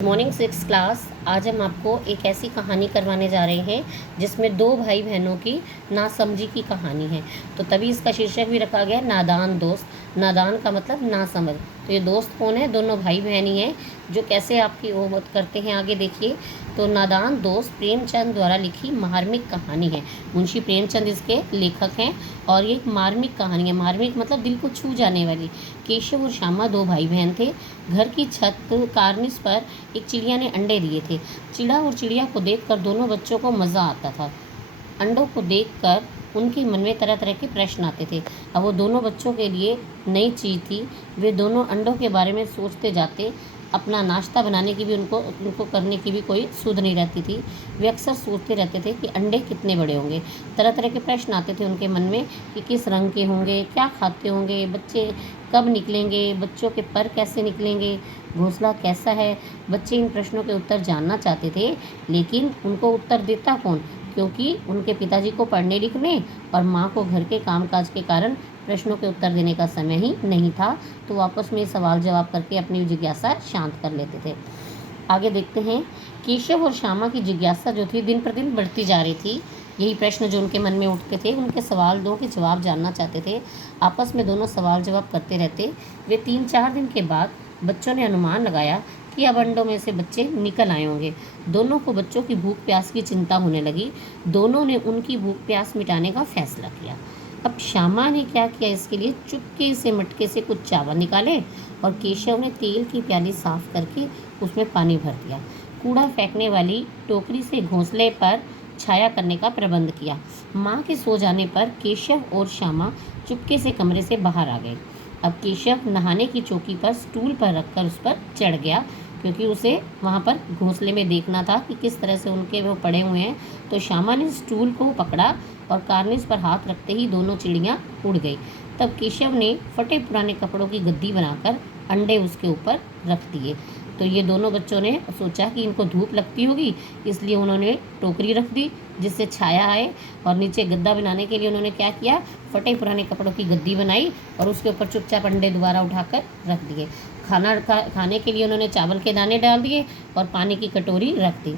Morning six class. आज हम आपको एक ऐसी कहानी करवाने जा रहे हैं जिसमें दो भाई बहनों की नासमझी की कहानी है। तो तभी इसका शीर्षक भी रखा गया नादान दोस्त। नादान का मतलब नासमझ। तो ये दोस्त कौन है? दोनों भाई बहन ही हैं जो कैसे आपकी वो मत करते हैं। आगे देखिए। तो नादान दोस्त प्रेमचंद द्वारा लिखी मार्मिक कहानी है। मुंशी प्रेमचंद इसके लेखक हैं और ये एक मार्मिक कहानी है। मार्मिक मतलब दिल को छू जाने वाली। केशव और श्यामा दो भाई बहन थे। घर की छत कार्निस पर एक चिड़िया ने अंडे दिए थे। चिड़ा और चिड़िया को देखकर दोनों बच्चों को मज़ा आता था। अंडों को देखकर उनके मन में तरह तरह के प्रश्न आते थे। अब वो दोनों बच्चों के लिए नई चीज़ थी। वे दोनों अंडों के बारे में सोचते जाते। अपना नाश्ता बनाने की भी उनको करने की भी कोई सुध नहीं रहती थी। वे अक्सर सोचते रहते थे कि अंडे कितने बड़े होंगे। तरह तरह के प्रश्न आते थे उनके मन में कि किस रंग के होंगे, क्या खाते होंगे, बच्चे कब निकलेंगे, बच्चों के पर कैसे निकलेंगे, घोंसला कैसा है। बच्चे इन प्रश्नों के उत्तर जानना चाहते थे, लेकिन उनको उत्तर देता कौन, क्योंकि उनके पिताजी को पढ़ने लिखने और माँ को घर के कामकाज के कारण प्रश्नों के उत्तर देने का समय ही नहीं था। तो आपस में सवाल जवाब करके अपनी जिज्ञासा शांत कर लेते थे। आगे देखते हैं। केशव और श्यामा की जिज्ञासा जो थी दिन प्रतिदिन बढ़ती जा रही थी। यही प्रश्न जो उनके मन में उठते थे, उनके सवाल दो के जवाब जानना चाहते थे। आपस में दोनों सवाल जवाब करते रहते। वे 3-4 दिन के बाद बच्चों ने अनुमान लगाया कि अब अंडों में से बच्चे निकल आए होंगे। दोनों को बच्चों की भूख प्यास की चिंता होने लगी। दोनों ने उनकी भूख प्यास मिटाने का फैसला किया। अब श्यामा ने क्या किया, इसके लिए चुपके से मटके से कुछ चावल निकाले और केशव ने तेल की प्याली साफ करके उसमें पानी भर दिया। कूड़ा फेंकने वाली टोकरी से घोंसले पर छाया करने का प्रबंध किया। माँ के सो जाने पर केशव और श्यामा चुपके से कमरे से बाहर आ गए। अब केशव नहाने की चौकी पर स्टूल पर रखकर उस पर चढ़ गया, क्योंकि उसे वहाँ पर घोंसले में देखना था कि किस तरह से उनके वो पड़े हुए हैं। तो श्यामा ने स्टूल को पकड़ा और कार्निस पर हाथ रखते ही दोनों चिड़ियाँ उड़ गई। तब केशव ने फटे पुराने कपड़ों की गद्दी बनाकर अंडे उसके ऊपर रख दिए। तो ये दोनों बच्चों ने सोचा कि इनको धूप लगती होगी, इसलिए उन्होंने टोकरी रख दी जिससे छाया आए। और नीचे गद्दा बनाने के लिए उन्होंने क्या किया, फटे पुराने कपड़ों की गद्दी बनाई और उसके ऊपर चुपचाप अंडे दोबारा उठाकर रख दिए। खाने के लिए उन्होंने चावल के दाने डाल दिए और पानी की कटोरी रख दी।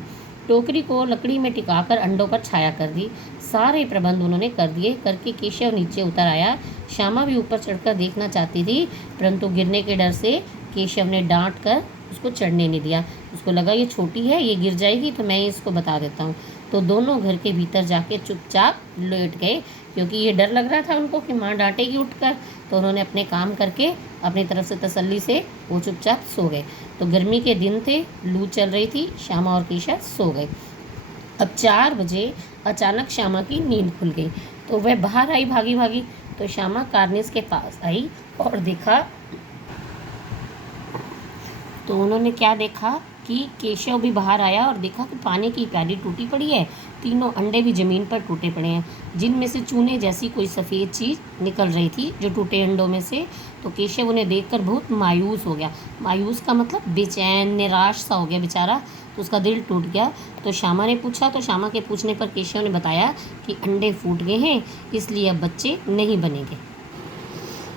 टोकरी को लकड़ी में टिकाकर अंडों पर छाया कर दी। सारे प्रबंध उन्होंने कर दिए। करके केशव नीचे उतर आया। श्यामा भी ऊपर चढ़कर देखना चाहती थी, परंतु गिरने के डर से केशव ने डांट कर उसको चढ़ने नहीं दिया। उसको लगा ये छोटी है, ये गिर जाएगी, तो मैं इसको बता देता हूँ। तो दोनों घर के भीतर जाके चुपचाप लेट गए, क्योंकि ये डर लग रहा था उनको कि माँ डांटेगी उठकर। तो उन्होंने अपने काम करके अपनी तरफ से तसल्ली से वो चुपचाप सो गए। तो गर्मी के दिन थे, लू चल रही थी, श्यामा और केशव सो गए। अब 4 बजे अचानक श्यामा की नींद खुल गई। तो वह बाहर आई भागी भागी। तो श्यामा कार्निस के पास आई और देखा, तो उन्होंने क्या देखा कि केशव भी बाहर आया और देखा कि पानी की प्याली टूटी पड़ी है। तीनों अंडे भी ज़मीन पर टूटे पड़े हैं, जिनमें से चूने जैसी कोई सफ़ेद चीज़ निकल रही थी जो टूटे अंडों में से। तो केशव उन्हें देखकर बहुत मायूस हो गया। मायूस का मतलब बेचैन, निराश सा हो गया बेचारा। तो उसका दिल टूट गया। तो श्यामा ने पूछा, तो श्यामा के पूछने पर केशव ने बताया कि अंडे फूट गए हैं, इसलिए अब बच्चे नहीं बनेंगे।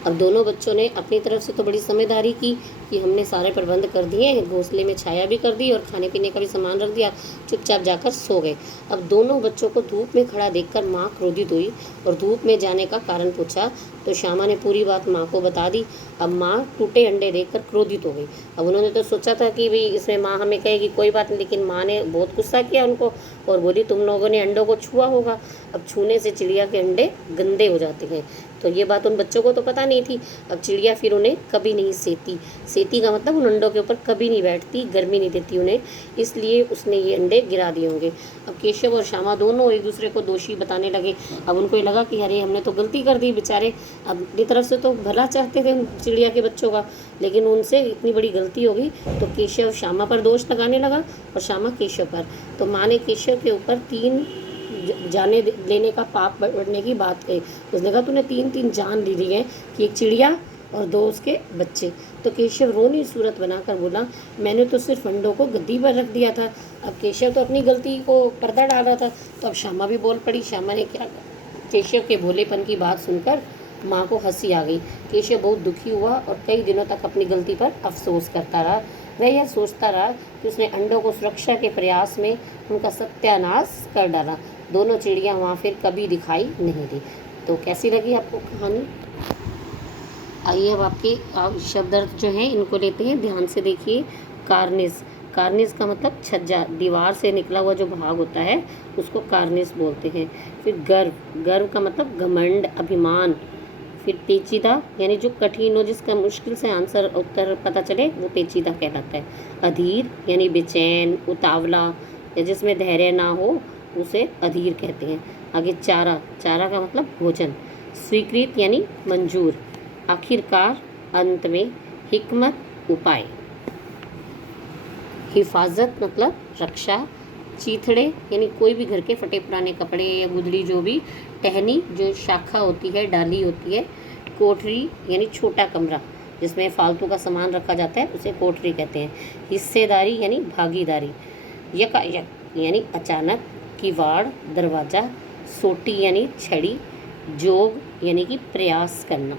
अब दोनों बच्चों ने अपनी तरफ से तो बड़ी समझदारी की कि हमने सारे प्रबंध कर दिए, घोंसले में छाया भी कर दी और खाने पीने का भी सामान रख दिया। चुपचाप जाकर सो गए। अब दोनों बच्चों को धूप में खड़ा देखकर माँ क्रोधित हुई और धूप में जाने का कारण पूछा। तो श्यामा ने पूरी बात माँ को बता दी। अब माँ टूटे अंडे देखकर क्रोधित हो गई। अब उन्होंने तो सोचा था कि भाई इसमें माँ हमें कहेगी कोई बात नहीं, लेकिन माँ ने बहुत गुस्सा किया उनको और बोली तुम लोगों ने अंडों को छुआ होगा। अब छूने से चिड़िया के अंडे गंदे हो जाते हैं। तो ये बात उन बच्चों को तो पता नहीं थी। अब चिड़िया फिर उन्हें कभी नहीं सेती। सेती का मतलब उन अंडों के ऊपर कभी नहीं बैठती, गर्मी नहीं देती उन्हें, इसलिए उसने ये अंडे गिरा दिए होंगे। अब केशव और श्यामा दोनों एक दूसरे को दोषी बताने लगे। अब उनको ये लगा कि अरे हमने तो गलती कर दी बेचारे। अब अपनी तरफ से तो भला चाहते थे चिड़िया के बच्चों का, लेकिन उनसे इतनी बड़ी गलती हो गई। तो केशव श्यामा पर दोष लगाने लगा और श्यामा केशव पर। तो माँ ने केशव के ऊपर 3 जाने लेने का पाप बढ़ने की बात कही। उसने कहा तूने 3 जान ले ली है, कि एक चिड़िया और 2 उसके बच्चे। तो केशव रोनी सूरत बनाकर बोला मैंने तो सिर्फ अंडों को गद्दी पर रख दिया था। अब केशव तो अपनी गलती को पर्दा डाल रहा था। तो अब श्यामा भी बोल पड़ी। श्यामा ने क्या, केशव के भोलेपन की बात सुनकर माँ को हंसी आ गई। केशव बहुत दुखी हुआ और कई दिनों तक अपनी गलती पर अफसोस करता रहा। वह यह सोचता रहा कि उसने अंडों को सुरक्षा के प्रयास में उनका सत्यानाश कर डाला। दोनों चिड़िया वहाँ फिर कभी दिखाई नहीं दी। तो कैसी लगी आपको कहानी? आइए अब आपके शब्द अर्थ जो हैं इनको लेते हैं, ध्यान से देखिए। कार्निस, कार्निस का मतलब छज्जा, दीवार से निकला हुआ जो भाग होता है उसको कार्निस बोलते हैं। फिर गर्व, गर्व का मतलब घमंड, अभिमान। फिर पेचीदा यानी जो कठिन हो, जिसका मुश्किल से आंसर उत्तर पता चले, वो पेचीदा कहलाता है। अधीर यानी बेचैन, उतावला या जिसमें धैर्य ना हो उसे अधीर कहते हैं। आगे चारा, चारा का मतलब भोजन। स्वीकृत यानी मंजूर। आखिरकार, अंत में। हिकमत, उपाय। हिफाजत मतलब रक्षा। चीथड़े यानी कोई भी घर के फटे पुराने कपड़े या गुदड़ी, जो भी टहनी जो शाखा होती है, डाली होती है। कोठरी यानी छोटा कमरा जिसमें फालतू का सामान रखा जाता है, उसे कोठरी कहते हैं। हिस्सेदारी यानी भागीदारी। यकायक यानी अचानक। किवाड़, दरवाज़ा। सोटी यानी छड़ी। जोग यानी कि प्रयास करना।